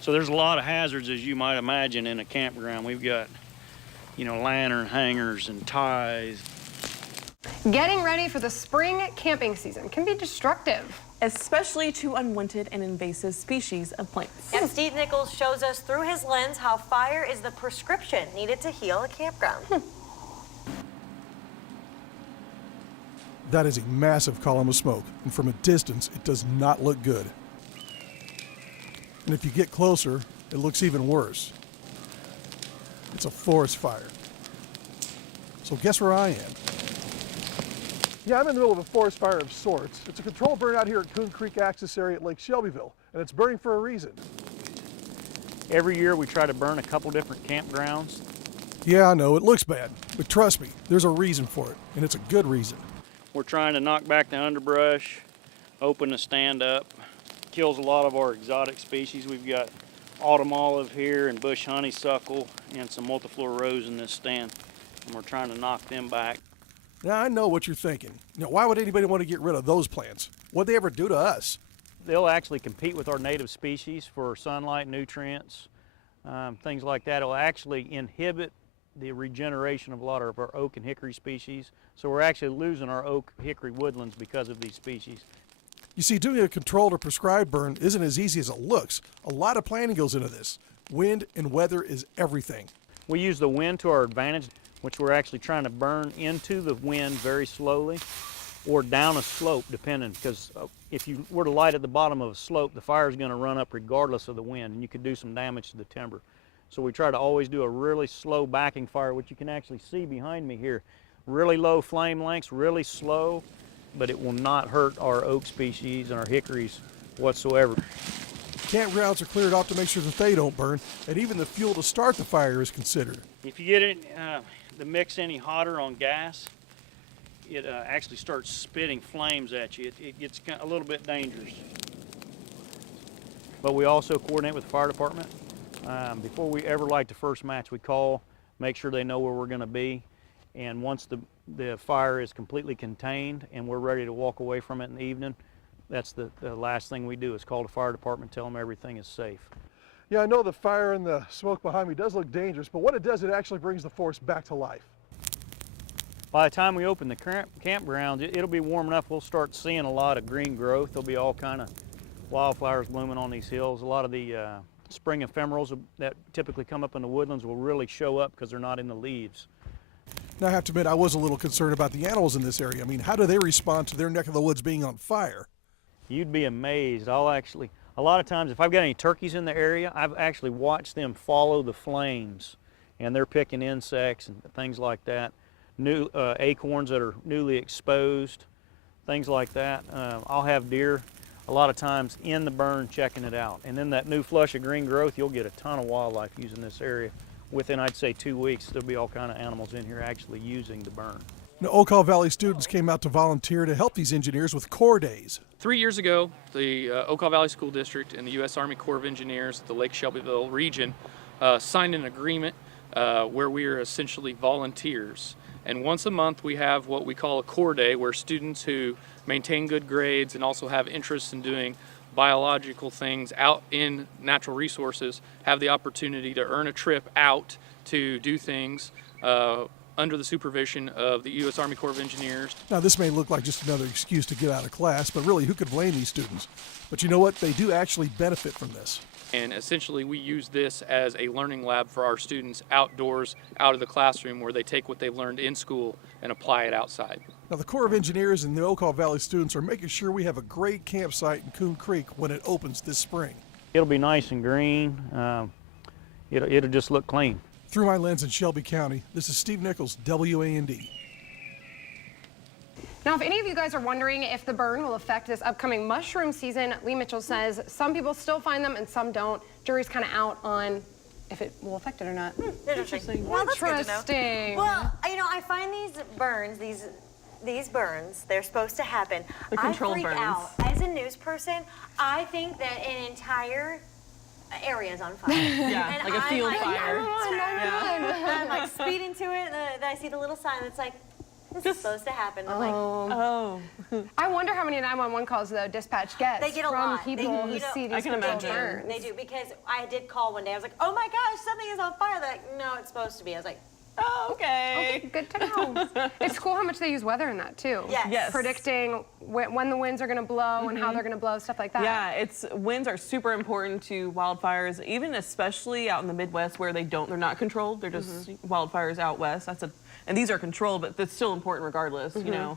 So there's a lot of hazards, as you might imagine, in a campground. We've got, lantern hangers and ties. Getting ready for the spring camping season can be destructive, especially to unwanted and invasive species of plants. And Steve Nichols shows us through his lens how fire is the prescription needed to heal a campground. That is a massive column of smoke, and from a distance, it does not look good. And if you get closer, it looks even worse. It's a forest fire. So guess where I am? Yeah, I'm in the middle of a forest fire of sorts. It's a controlled burn out here at Coon Creek Access Area at Lake Shelbyville, and it's burning for a reason. Every year we try to burn a couple different campgrounds. Yeah, I know, it looks bad, but trust me, there's a reason for it, and it's a good reason. We're trying to knock back the underbrush, open the stand up. Kills a lot of our exotic species. We've got autumn olive here and bush honeysuckle and some multiflora rose in this stand, and we're trying to knock them back. Now, I know what you're thinking. Why would anybody want to get rid of those plants? What'd they ever do to us? They'll actually compete with our native species for sunlight, nutrients, things like that. It'll actually inhibit the regeneration of a lot of our oak and hickory species. So we're actually losing our oak hickory woodlands because of these species. You see, doing a controlled or prescribed burn isn't as easy as it looks. A lot of planning goes into this. Wind and weather is everything. We use the wind to our advantage, which we're actually trying to burn into the wind very slowly or down a slope, depending, because if you were to light at the bottom of a slope, the fire is going to run up regardless of the wind, and you could do some damage to the timber. So we try to always do a really slow backing fire, which you can actually see behind me here. Really low flame lengths, really slow, but it will not hurt our oak species and our hickories whatsoever. Campgrounds are cleared off to make sure that they don't burn, and even the fuel to start the fire is considered. If you get the mix any hotter on gas, it actually starts spitting flames at you. It gets a little bit dangerous. But we also coordinate with the fire department. Before we ever light the first match, we call, make sure they know where we're going to be, and once the fire is completely contained and we're ready to walk away from it in the evening, that's the last thing we do is call the fire department, tell them everything is safe. Yeah, I know the fire and the smoke behind me does look dangerous, but what it does, it actually brings the forest back to life. By the time we open the campground, it'll be warm enough, we'll start seeing a lot of green growth. There'll be all kind of wildflowers blooming on these hills. A lot of the spring ephemerals that typically come up in the woodlands will really show up because they're not in the leaves. Now, I have to admit, I was a little concerned about the animals in this area. I mean, how do they respond to their neck of the woods being on fire? You'd be amazed. A lot of times, if I've got any turkeys in the area, I've actually watched them follow the flames, and they're picking insects and things like that. New acorns that are newly exposed, things like that. I'll have deer a lot of times in the burn checking it out. And then that new flush of green growth, you'll get a ton of wildlife using this area. Within, I'd say, 2 weeks, there'll be all kind of animals in here actually using the burn. Now, Ocala Valley students came out to volunteer to help these engineers with Corps Days. 3 years ago, the Ocala Valley School District and the U.S. Army Corps of Engineers, the Lake Shelbyville region, signed an agreement where we are essentially volunteers. And once a month, we have what we call a Corps Day, where students who maintain good grades and also have interests in doing biological things out in natural resources have the opportunity to earn a trip out to do things under the supervision of the U.S. Army Corps of Engineers. Now, this may look like just another excuse to get out of class, but really, who could blame these students? But you know what? They do actually benefit from this. And essentially, we use this as a learning lab for our students outdoors, out of the classroom, where they take what they've learned in school and apply it outside. Now, the Corps of Engineers and the Ocala Valley students are making sure we have a great campsite in Coon Creek when it opens this spring. It'll be nice and green. It'll just look clean. Through my lens in Shelby County, this is Steve Nichols, WAND. Now, if any of you guys are wondering if the burn will affect this upcoming mushroom season, Lee Mitchell says some people still find them and some don't. Jury's kind of out on if it will affect it or not. Interesting. Well, that's good to know. Interesting. Well, I find these burns, these burns, they're supposed to happen. The controlled I freak burns. out. As a news person, I think that an entire area is on fire. Yeah, And like a field fire. I'm like speeding to it, and then I see the little sign that's like, This is supposed to happen. I'm like, Oh. I wonder how many 911 calls though dispatch gets They get a from lot. people They- who you know, see I these can people imagine. burn. they do, because I did call one day. I was like, oh my gosh, something is on fire. They're like, no, it's supposed to be. I was like, Oh, okay. Okay, good to know. It's cool how much they use weather in that too. Yes. Yes. Predicting when the winds are going to blow and how they're going to blow, stuff like that. Yeah, winds are super important to wildfires, even especially out in the Midwest where they're not controlled. They're just wildfires out west. And these are controlled, but that's still important regardless, you know.